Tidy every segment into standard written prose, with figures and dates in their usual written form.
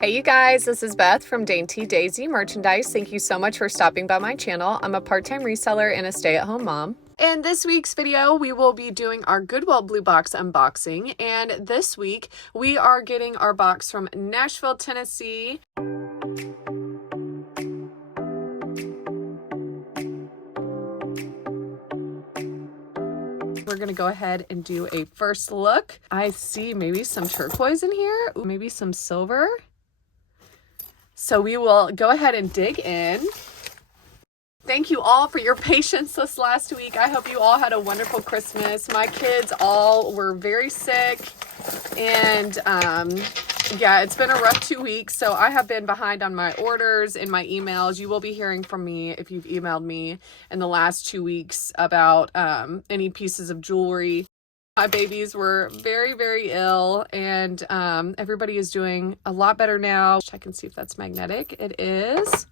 Hey you guys, this is Beth from Dainty Daisy Merchandise. Thank you so much for stopping by my channel. I'm a part-time reseller and a stay-at-home mom. In this week's video, we will be doing our Goodwill Bluebox unboxing, and this week we are getting our box from Nashville, Tennessee. We're gonna go ahead and do a first look. I see maybe some turquoise in here, maybe some silver. So we will go ahead and dig in. Thank you all for your patience this last week. I hope you all had a wonderful Christmas. My kids all were very sick, and yeah, it's been a rough 2 weeks. So I have been behind on my orders and my emails. You will be hearing from me if you've emailed me in the last 2 weeks about any pieces of jewelry. My babies were very, very ill, and everybody is doing a lot better now. Check and see if that's magnetic. It is.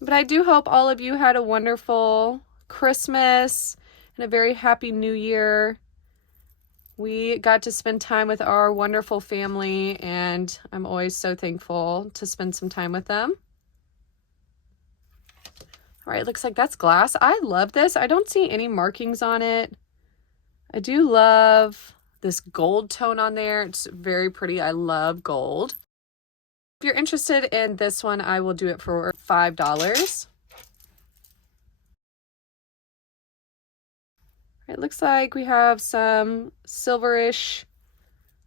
But I do hope all of you had a wonderful Christmas and a very happy New Year. We got to spend time with our wonderful family, and I'm always so thankful to spend some time with them. All right, looks like that's glass. I love this. I don't see any markings on it. I do love this gold tone on there. It's very pretty. I love gold. If you're interested in this one, I will do it for $5. It looks like we have some silverish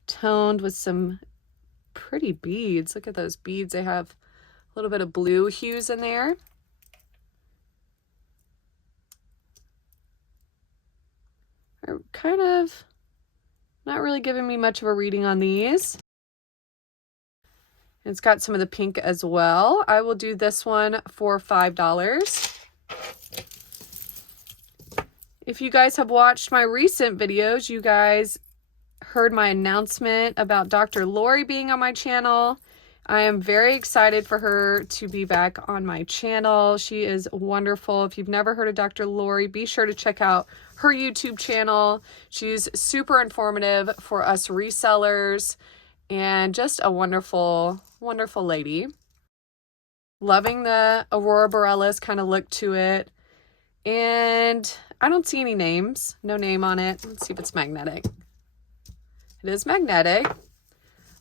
toned with some pretty beads. Look at those beads. They have a little bit of blue hues in there. Are kind of not really giving me much of a reading on these. It's got some of the pink as well. I will do this one for $5. If you guys have watched my recent videos, you guys heard my announcement about Dr. Lori being on my channel. I am very excited for her to be back on my channel. She is wonderful. If you've never heard of Dr. Lori, be sure to check out her YouTube channel. She's super informative for us resellers and just a wonderful, wonderful lady. Loving the Aurora Borealis kind of look to it. And I don't see any names. No name on it. Let's see if it's magnetic. It is magnetic.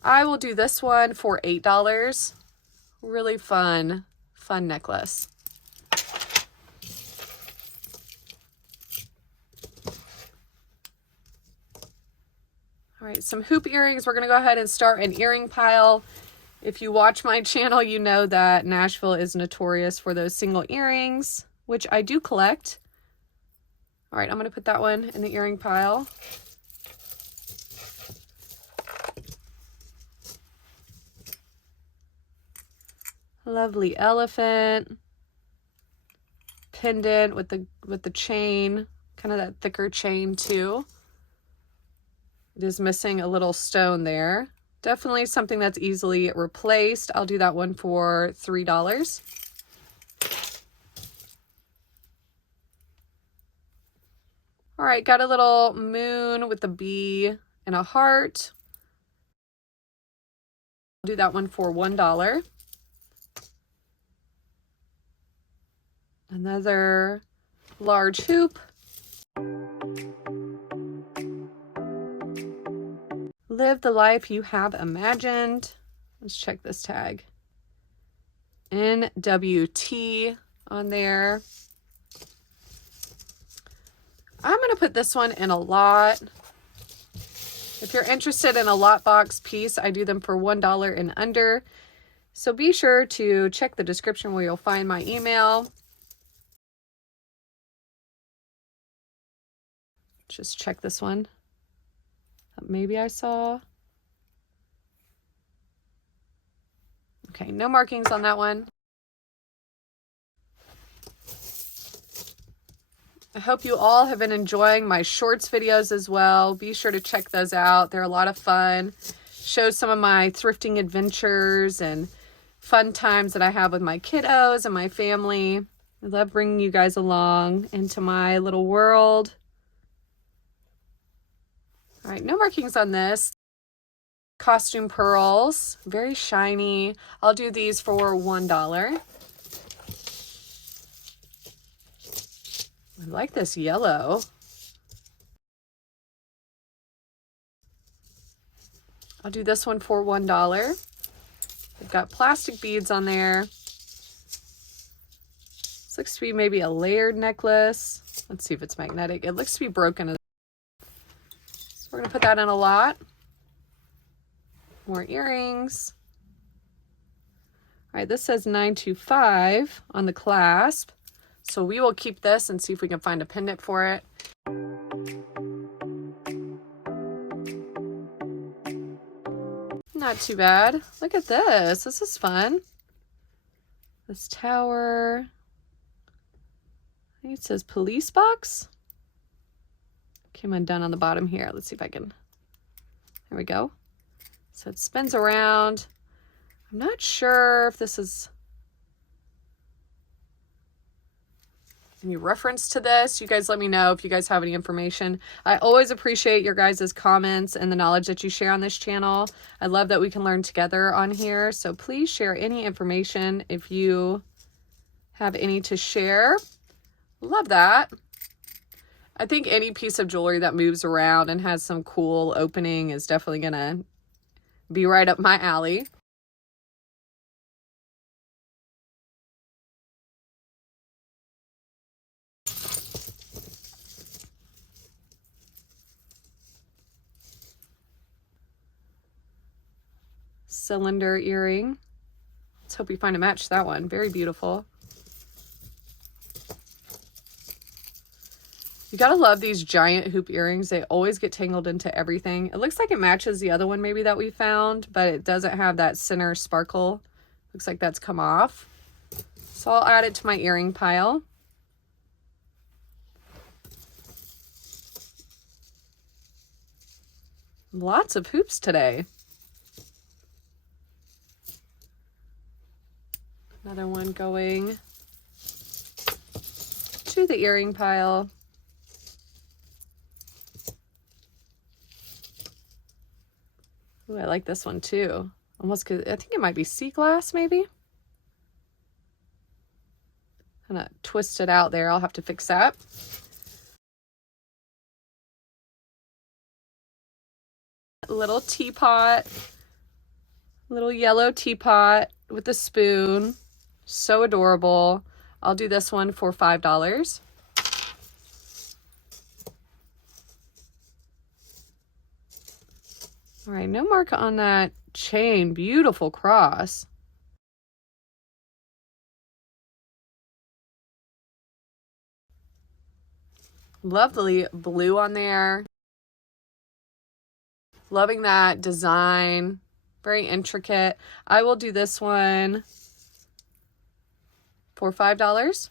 I will do this one for $8. Really fun necklace. All right, some hoop earrings. We're going to go ahead and start an earring pile. If you watch my channel, you know that Nashville is notorious for those single earrings, which I do collect. All right, I'm going to put that one in the earring pile. Lovely elephant pendant with the chain, kind of that thicker chain too. It is missing a little stone there. Definitely something that's easily replaced. I'll do that one for $3. All right, got a little moon with a bee and a heart. I'll do that one for $1. Another large hoop. Live the life you have imagined. Let's check this tag. NWT on there. I'm going to put this one in a lot. If you're interested in a lot box piece, I do them for $1 and under. So be sure to check the description where you'll find my email. Just check this one. Maybe I saw. Okay, no markings on that one. I hope you all have been enjoying my shorts videos as well. Be sure to check those out. They're a lot of fun. Show some of my thrifting adventures and fun times that I have with my kiddos and my family. I love bringing you guys along into my little world. All right, no markings on this. costume pearls, very shiny. I'll do these for $1. I like this yellow. I'll do this one for $1. They've got plastic beads on there. This looks to be maybe a layered necklace. Let's see if it's magnetic. It looks to be broken. So we're gonna put that in a lot. More earrings. All right, this says 925 on the clasp. So we will keep this and see if we can find a pendant for it. Not too bad. Look at this. This is fun. This tower. I think it says police box. Came undone on the bottom here. Let's see if I can. There we go. So it spins around. I'm not sure if this is any reference to this. You guys let me know if you guys have any information. I always appreciate your guys' comments and the knowledge that you share on this channel. I love that we can learn together on here. So please share any information if you have any to share. Love that. I think any piece of jewelry that moves around and has some cool opening is definitely gonna be right up my alley. Cylinder earring. Let's hope we find a match to that one. Very beautiful. You gotta love these giant hoop earrings. They always get tangled into everything. It looks like it matches the other one maybe that we found, but it doesn't have that center sparkle. Looks like that's come off. So I'll add it to my earring pile. Lots of hoops today. Another one going to the earring pile. Ooh, I like this one too. Almost, cause I think it might be sea glass maybe. Kind of twisted out there. I'll have to fix that. Little teapot. Little yellow teapot with a spoon. So adorable. I'll do this one for $5. All right, no mark on that chain. Beautiful cross. Lovely blue on there. Loving that design. Very intricate. I will do this one for $5.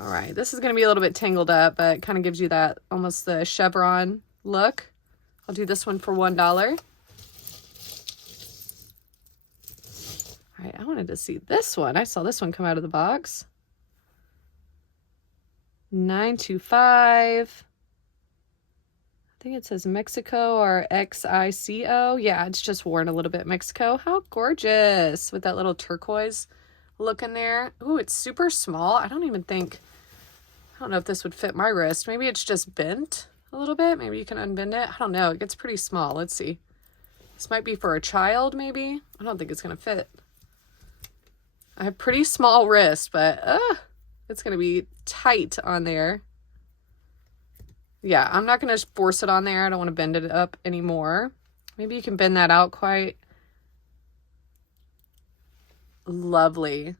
All right, this is going to be a little bit tangled up, but it kind of gives you that almost the chevron look. I'll do this one for $1. All right, I wanted to see this one. I saw this one come out of the box. 925. I think it says Mexico or Xico. Yeah, it's just worn a little bit Mexico. How gorgeous with that little turquoise look in there. Ooh, it's super small. I don't know if this would fit my wrist. Maybe it's just bent a little bit. Maybe you can unbend it. I don't know. It gets pretty small. Let's see. This might be for a child, maybe. I don't think it's going to fit. I have pretty small wrist, but it's going to be tight on there. Yeah, I'm not going to force it on there. I don't want to bend it up anymore. Maybe you can bend that out quite. Lovely.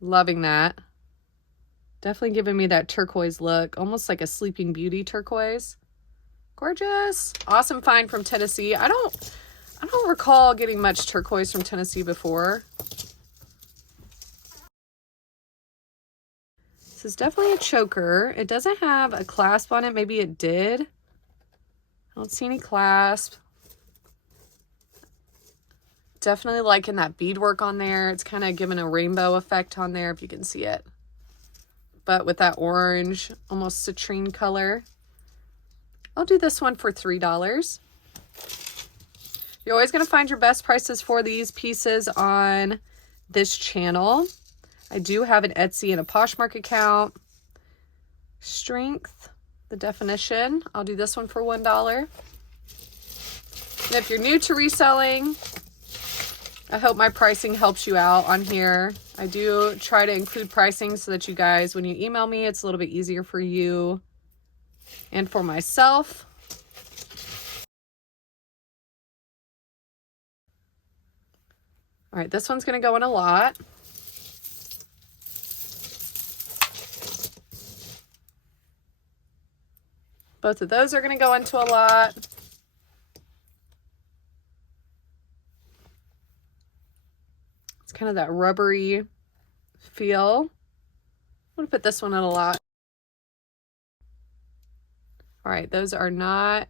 Loving that. Definitely giving me that turquoise look. Almost like a Sleeping Beauty turquoise. Gorgeous. Awesome find from Tennessee. I don't recall getting much turquoise from Tennessee before. This is definitely a choker. It doesn't have a clasp on it. Maybe it did. I don't see any clasp. Definitely liking that beadwork on there. It's kind of giving a rainbow effect on there if you can see it. But with that orange, almost citrine color. I'll do this one for $3. You're always going to find your best prices for these pieces on this channel. I do have an Etsy and a Poshmark account. Strength, the definition. I'll do this one for $1. And if you're new to reselling, I hope my pricing helps you out on here. I do try to include pricing so that you guys, when you email me, it's a little bit easier for you and for myself. All right, this one's going to go in a lot. Both of those are going to go into a lot. It's kind of that rubbery feel. I'm going to put this one in a lot. All right, those are not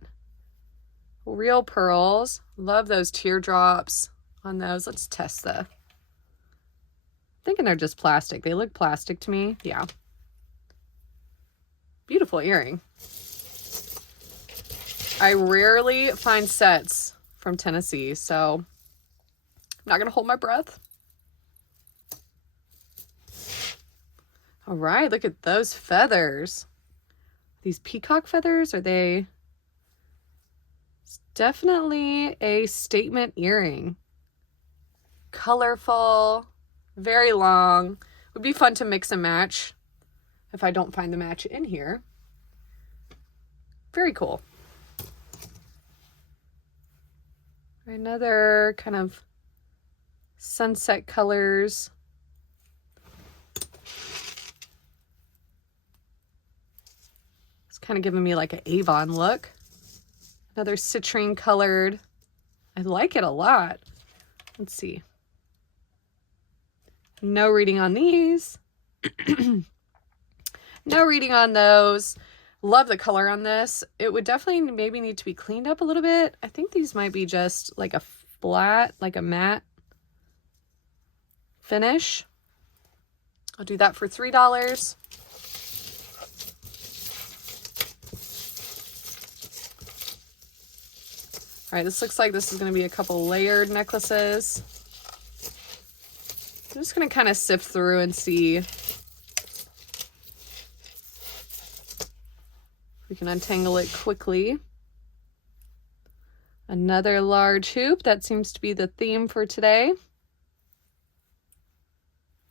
real pearls. Love those teardrops on those. Let's test the. Thinking they're just plastic. They look plastic to me. Yeah. Beautiful earring. I rarely find sets from Tennessee, so I'm not going to hold my breath. All right, look at those feathers. These peacock feathers, are they? It's definitely a statement earring. Colorful, very long. Would be fun to mix and match if I don't find the match in here. Very cool. Another kind of sunset colors. It's kind of giving me like an Avon look. Another citrine colored. I like it a lot. Let's see. No reading on these. No reading on those. Love the color on this. It would definitely maybe need to be cleaned up a little bit. I think these might be just like a flat, like a matte finish. I'll do that for $3. All right, this looks like this is going to be a couple layered necklaces. I'm just going to kind of sift through and see if we can untangle it quickly. Another large hoop. That seems to be the theme for today.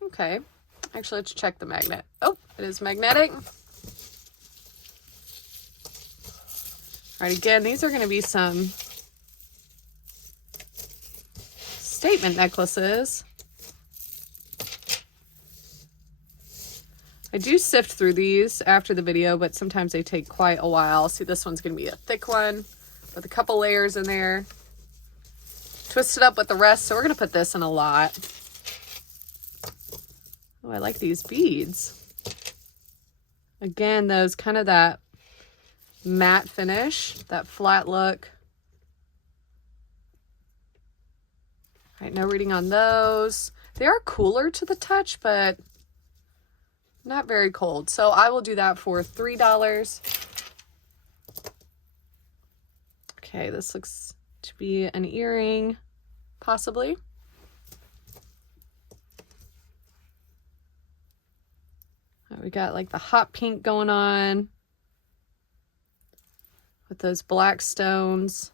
Okay. Actually, let's check the magnet. Oh, it is magnetic. All right, again, these are going to be some statement necklaces. I do sift through these after the video, but sometimes they take quite a while. See, this one's going to be a thick one with a couple layers in there. Twist it up with the rest, so we're going to put this in a lot. Oh, I like these beads. Again, those kind of that matte finish, that flat look. All right, no reading on those. They are cooler to the touch, but not very cold. So I will do that for $3. Okay, this looks to be an earring, possibly. We got like the hot pink going on with those black stones.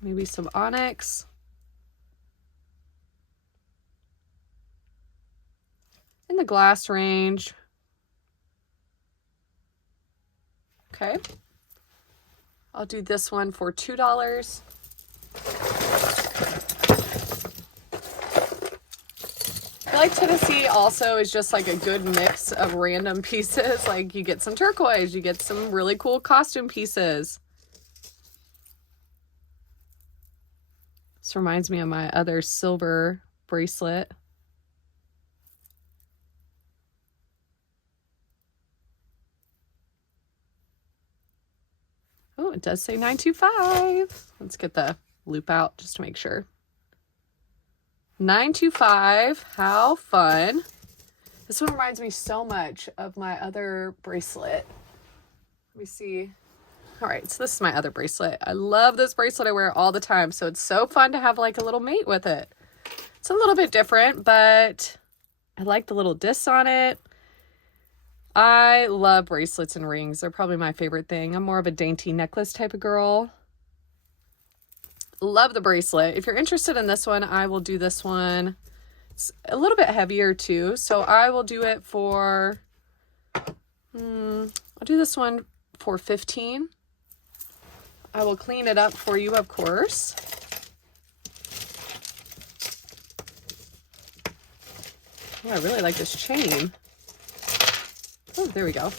Maybe some onyx. In the glass range. Okay. I'll do this one for $2. I feel like Tennessee also is just like a good mix of random pieces. Like you get some turquoise, you get some really cool costume pieces. This reminds me of my other silver bracelet. Oh, it does say 925. Let's get the loop out just to make sure. 925. How fun. This one reminds me so much of my other bracelet. Let me see. All right, so this is my other bracelet. I love this bracelet. I wear it all the time, so it's so fun to have like a little mate with it. It's a little bit different, but I like the little discs on it. I love bracelets and rings. They're probably my favorite thing. I'm more of a dainty necklace type of girl. Love the bracelet. If you're interested in this one, I will do this one. It's a little bit heavier too, so I will do it for, I'll do this one for $15. I will clean it up for you, of course. Oh, I really like this chain. Oh, there we go.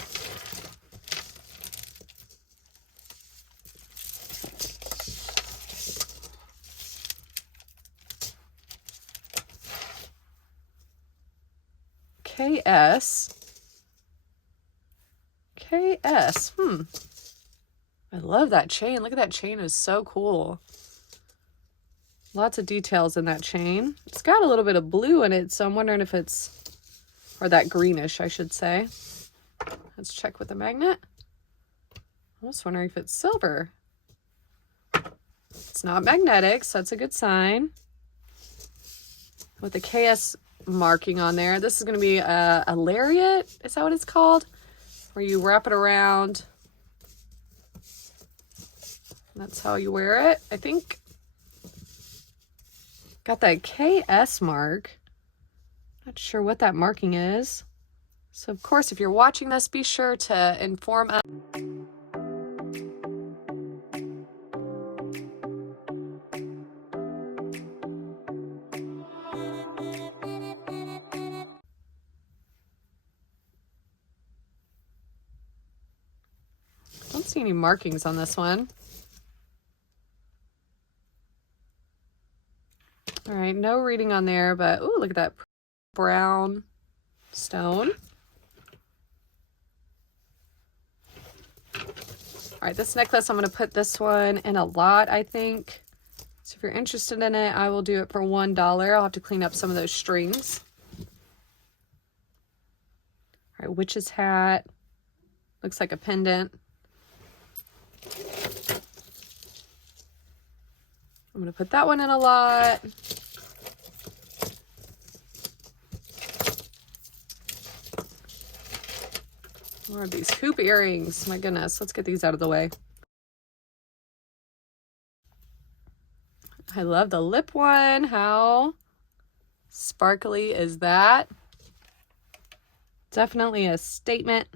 KS. I love that chain. Look at that chain. It's so cool. Lots of details in that chain. It's got a little bit of blue in it, so I'm wondering if it's, or that greenish, I should say. Let's check with the magnet. I'm just wondering if it's silver. It's not magnetic, so that's a good sign. With the KS marking on there. This is going to be a lariat. Is that what it's called? Where you wrap it around. That's how you wear it, I think. Got that KS mark. Not sure what that marking is. So of course, if you're watching this, be sure to inform us. Don't see any markings on this one. All right, no reading on there, but ooh, look at that brown stone. All right, this necklace, I'm going to put this one in a lot, I think. So if you're interested in it, I will do it for $1. I'll have to clean up some of those strings. All right, witch's hat. Looks like a pendant. I'm going to put that one in a lot. More of these hoop earrings. My goodness, let's get these out of the way. I love the lip one. How sparkly is that? Definitely a statement.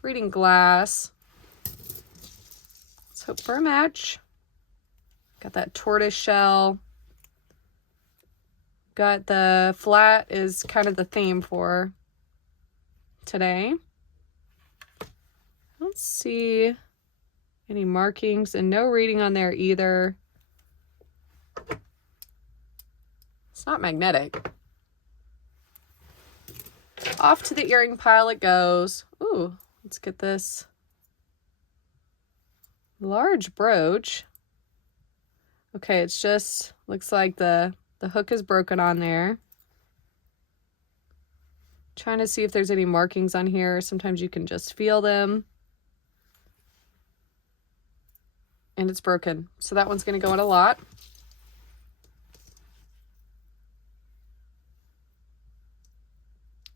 Reading glass. Let's hope for a match. Got that tortoise shell. Got the flat is kind of the theme for today. I don't see any markings and no reading on there either. It's not magnetic. Off to the earring pile it goes. Ooh, let's get this large brooch. Okay, it's just, looks like the hook is broken on there. Trying to see if there's any markings on here. Sometimes you can just feel them. And it's broken. So that one's going to go in a lot.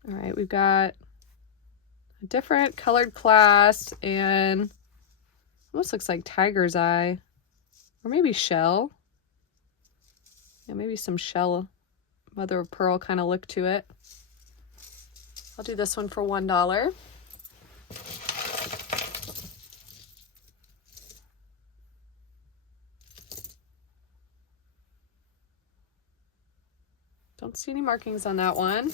All right, we've got a different colored clasp and almost looks like tiger's eye. Or maybe shell. Yeah, maybe some shell, mother of pearl kind of look to it. I'll do this one for $1. Don't see any markings on that one.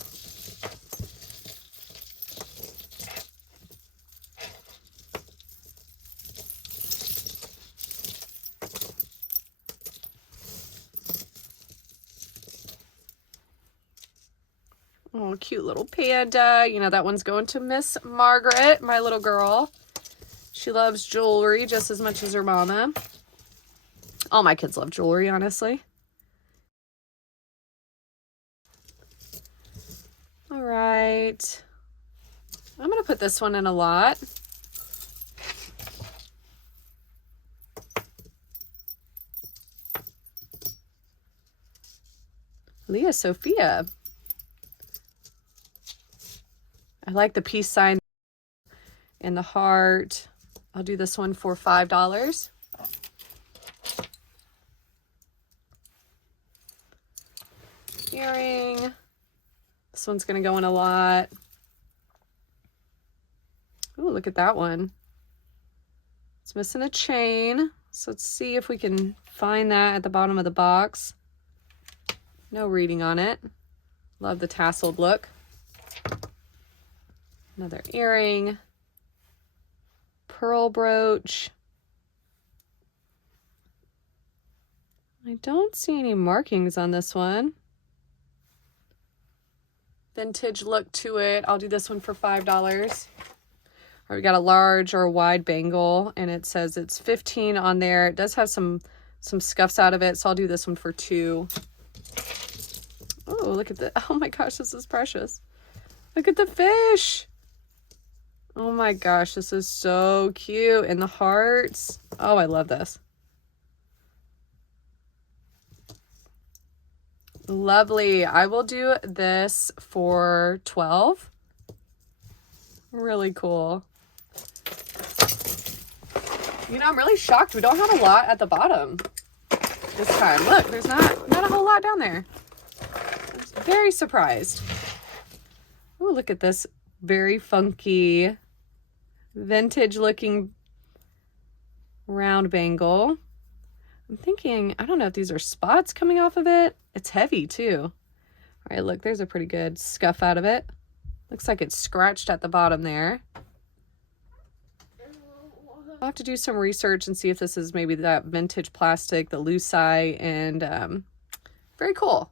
Oh, cute little panda. You know, that one's going to Miss Margaret, my little girl. She loves jewelry just as much as her mama. All my kids love jewelry, honestly. All right. I'm going to put this one in a lot. Leah Sophia. I like the peace sign and the heart. I'll do this one for $5. Earring. This one's going to go in a lot. Ooh, look at that one. It's missing a chain. So let's see if we can find that at the bottom of the box. No reading on it. Love the tasseled look. Another earring. Pearl brooch. I don't see any markings on this one. Vintage look to it. I'll do this one for $5. All right, we got a large or a wide bangle, and it says it's 15 on there. It does have some scuffs out of it, so I'll do this one for $2. Oh, look at the, oh my gosh, this is precious. Look at the fish. Oh my gosh, this is so cute. And the hearts. Oh, I love this. Lovely. I will do this for $12. Really cool. You know, I'm really shocked. We don't have a lot at the bottom this time. Look, there's not a whole lot down there. I'm very surprised. Oh, look at this very funky, vintage looking round bangle. I'm thinking, I don't know if these are spots coming off of it. It's heavy too. All right, look, there's a pretty good scuff out of it. Looks like it's scratched at the bottom there. I'll have to do some research and see if this is maybe that vintage plastic, the lucite, and very cool.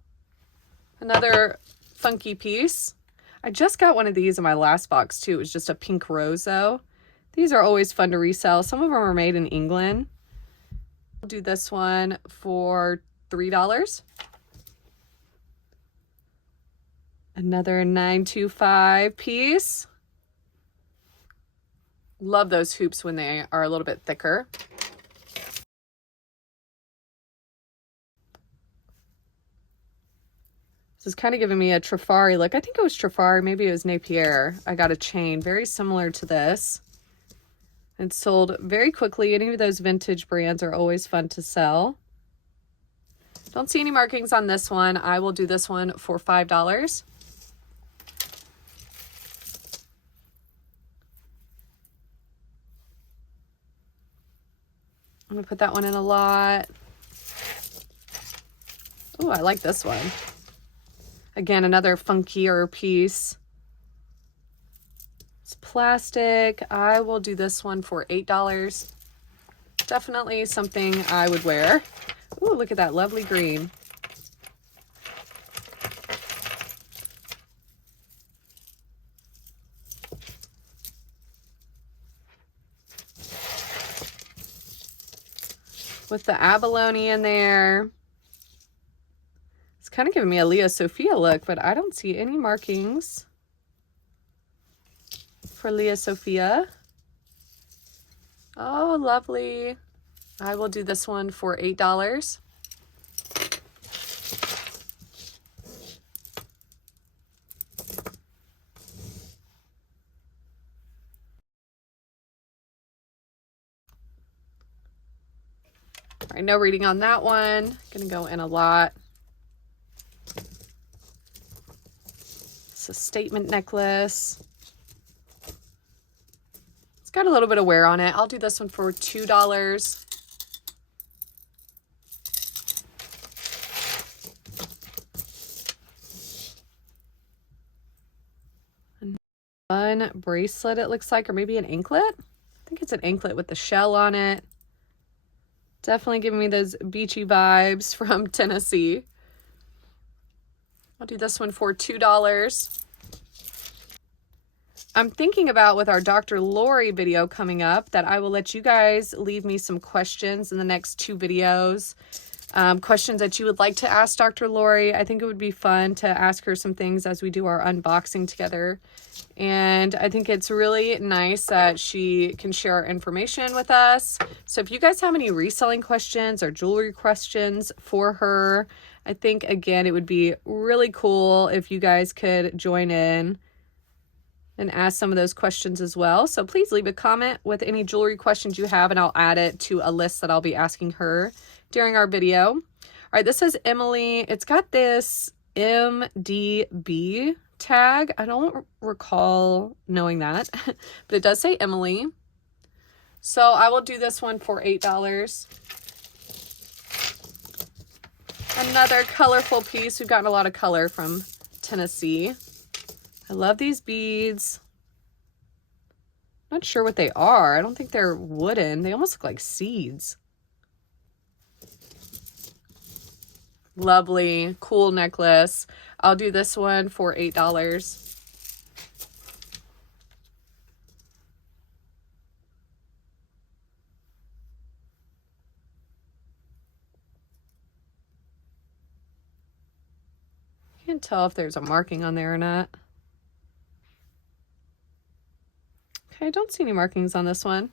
Another funky piece. I just got one of these in my last box too. It was just a pink rose though. These are always fun to resell. Some of them are made in England. I'll do this one for $3. Another 925 piece. Love those hoops when they are a little bit thicker. This is kind of giving me a Trifari look. I think it was Trifari, maybe it was Napier. I got a chain very similar to this. It's sold very quickly. Any of those vintage brands are always fun to sell. Don't see any markings on this one. I will do this one for $5. I'm gonna put that one in a lot. Oh, I like this one. Again, another funkier piece. It's plastic. I will do this one for $8. Definitely something I would wear. Ooh, look at that lovely green. With the abalone in there. It's kind of giving me a Leah Sophia look, but I don't see any markings for Leah Sophia. Oh, lovely. I will do this one for $8. All right, no reading on that one. Gonna go in a lot. It's a statement necklace. It's got a little bit of wear on it. I'll do this one for $2. Fun bracelet, it looks like, or maybe an anklet. I think it's an anklet with the shell on it. Definitely giving me those beachy vibes from Tennessee. I'll do this one for $2. I'm thinking about, with our Dr. Lori video coming up, that I will let you guys leave me some questions in the next 2 videos questions that you would like to ask Dr. Lori. I think it would be fun to ask her some things as we do our unboxing together. And I think it's really nice that she can share information with us. So if you guys have any reselling questions or jewelry questions for her, I think, again, it would be really cool if you guys could join in and ask some of those questions as well. So please leave a comment with any jewelry questions you have, and I'll add it to a list that I'll be asking her during our video. All right, this says Emily. It's got this MDB tag. I don't recall knowing that, but it does say Emily. So I will do this one for $8. Another colorful piece. We've gotten a lot of color from Tennessee. I love these beads. Not sure what they are. I don't think they're wooden. They almost look like seeds. Lovely, cool necklace. I'll do this one for $8. Can't tell if there's a marking on there or not. Okay, I don't see any markings on this one.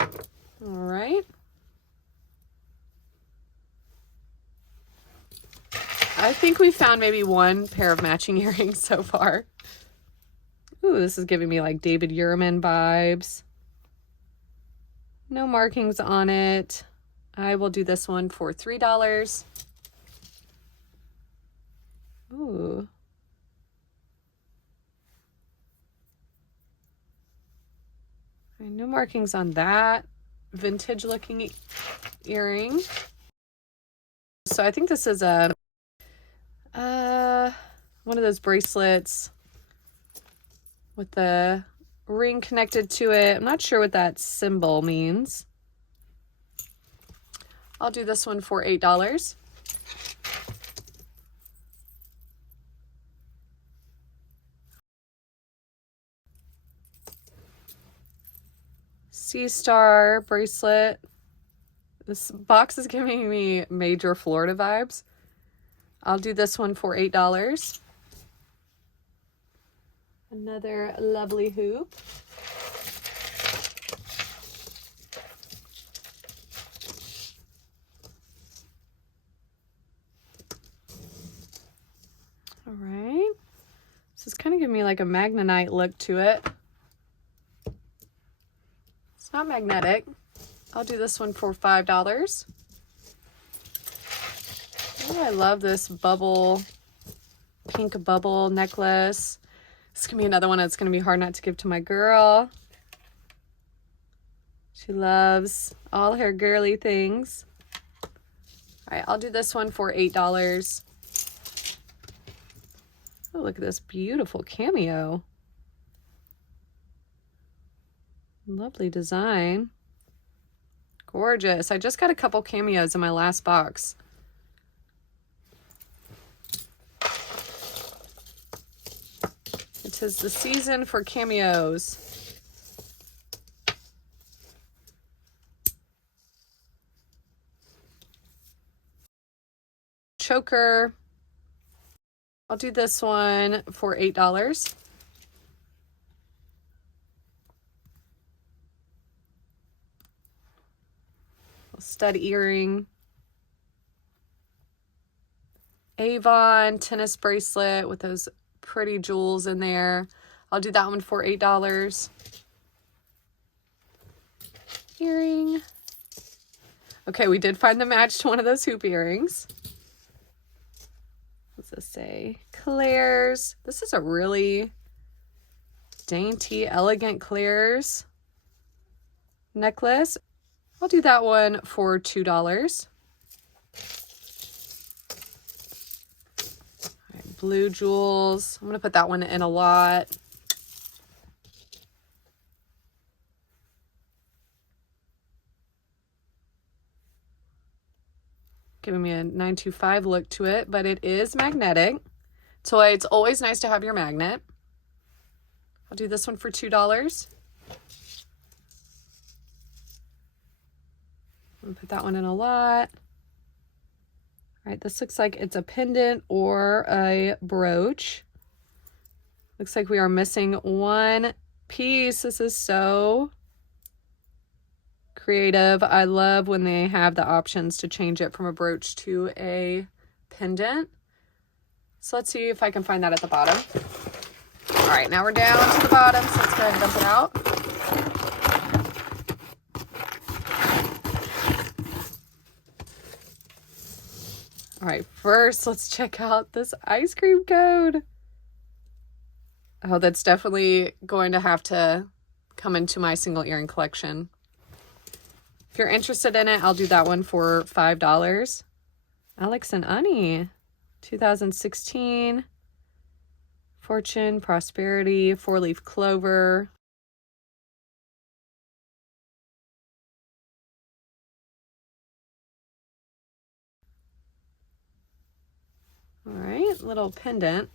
All right. I think we found maybe one pair of matching earrings so far. Ooh, this is giving me like David Yurman vibes. No markings on it. I will do this one for $3. Ooh. No markings on that vintage looking earring. So I think this is a one of those bracelets with the ring connected to it. I'm not sure what that symbol means. I'll do this one for $8. Sea Star bracelet. This box is giving me major Florida vibes. I'll do this one for $8. Another lovely hoop. All right. This is kind of giving me like a magnetite look to it. It's not magnetic. I'll do this one for $5. Oh, I love this bubble, pink bubble necklace. This is going to be another one that's going to be hard not to give to my girl. She loves all her girly things. All right, I'll do this one for $8. Oh, look at this beautiful cameo. Lovely design. Gorgeous. I just got a couple cameos in my last box. It is the season for cameos. Choker. I'll do this one for $8. Stud earring. Avon tennis bracelet with those pretty jewels in there. I'll do that one for $8. Earring. Okay, we did find the match to one of those hoop earrings. What's this say? Claire's. This is a really dainty, elegant Claire's necklace. I'll do that one for $2. All right, blue jewels. I'm going to put that one in a lot. Giving me a 925 look to it, but it is magnetic. So it's always nice to have your magnet. I'll do this one for $2. I'm gonna put that one in a lot. All right, this looks like it's a pendant or a brooch. Looks like we are missing one piece. This is so creative. I love when they have the options to change it from a brooch to a pendant. So let's see if I can find that at the bottom. All right, now we're down to the bottom, so let's go ahead and dump it out. All right, first let's check out this ice cream cone. Oh, that's definitely going to have to come into my single earring collection. If you're interested in it, I'll do that one for $5. Alex and Ani, 2016. Fortune, prosperity, 4-leaf clover. All right, little pendant.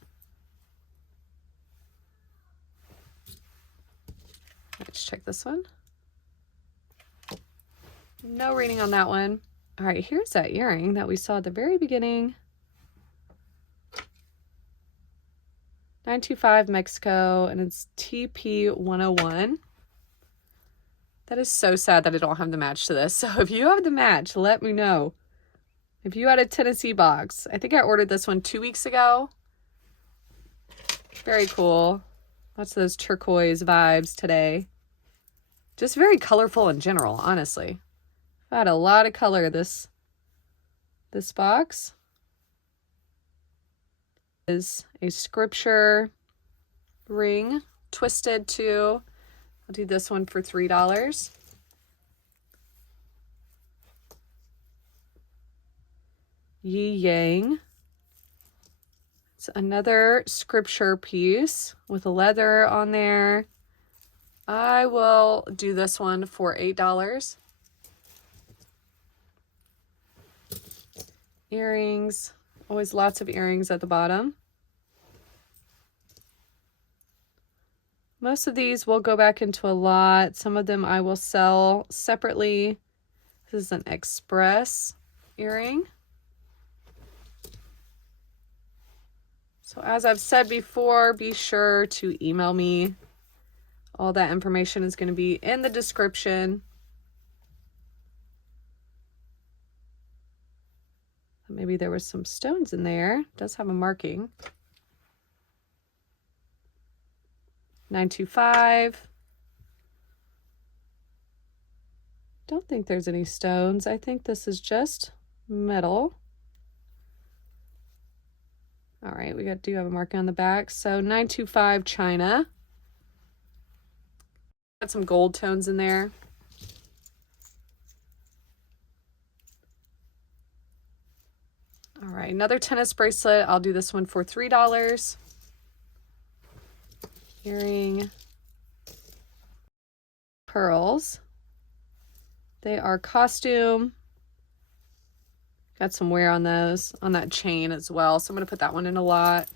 Let's check this one. No reading on that one. All right, here's that earring that we saw at the very beginning. 925 Mexico, and it's TP 101. That is so sad that I don't have the match to this. So if you have the match, let me know. If you had a Tennessee box, I think I ordered this one 2 weeks ago. Very cool. Lots of those turquoise vibes today. Just very colorful in general, honestly. I've had a lot of color this box. Is a scripture ring, twisted too. I'll do this one for $3. Yi Yang. It's another scripture piece with leather on there. I will do this one for $8. Earrings. Always lots of earrings at the bottom. Most of these will go back into a lot. Some of them I will sell separately. This is an express earring. So as I've said before, be sure to email me. All that information is going to be in the description. Maybe there was some stones in there. It does have a marking. 925. Don't think there's any stones. I think this is just metal. All right, we do have a marking on the back. So 925 China. Got some gold tones in there. All right, another tennis bracelet. I'll do this one for $3. Earring. Pearls. They are costume. Got some wear on those, on that chain as well. So I'm going to put that one in a lot.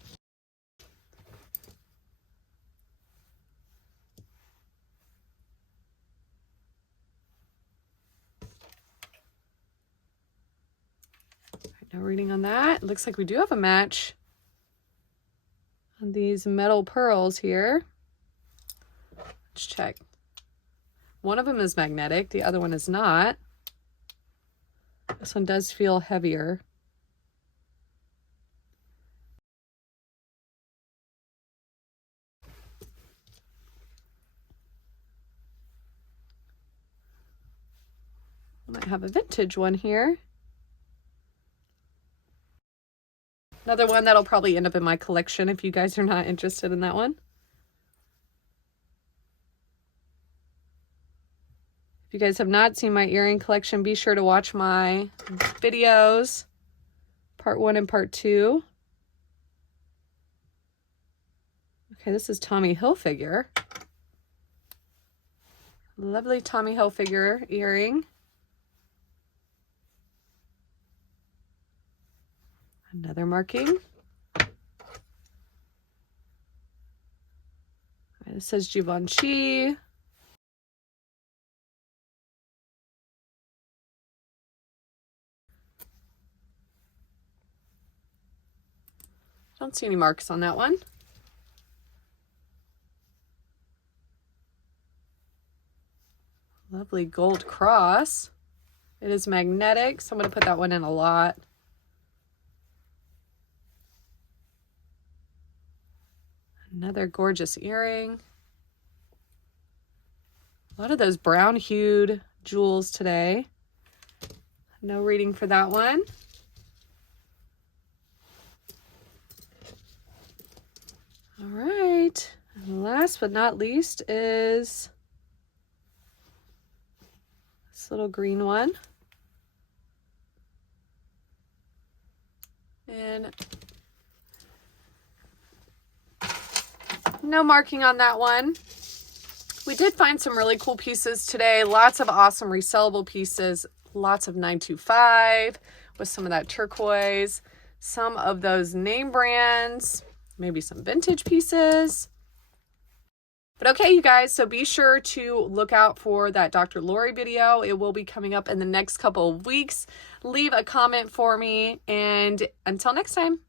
No reading on that. It looks like we do have a match on these metal pearls here. Let's check. One of them is magnetic. The other one is not. This one does feel heavier. I might have a vintage one here. Another one that'll probably end up in my collection if you guys are not interested in that one. If you guys have not seen my earring collection, be sure to watch my videos, part 1 and part 2. Okay, this is Tommy Hilfiger. Lovely Tommy Hilfiger earring. Another marking. It says GIVENCHY. Don't see any marks on that one. Lovely gold cross. It is magnetic, so I'm going to put that one in a lot. Another gorgeous earring. A lot of those brown hued jewels today. No reading for that one. All right. And last but not least is this little green one. And no marking on that one. We did find some really cool pieces today. Lots of awesome resellable pieces. Lots of 925 with some of that turquoise. Some of those name brands. Maybe some vintage pieces. But okay, you guys, so be sure to look out for that Dr. Lori video. It will be coming up in the next couple of weeks. Leave a comment for me, and until next time.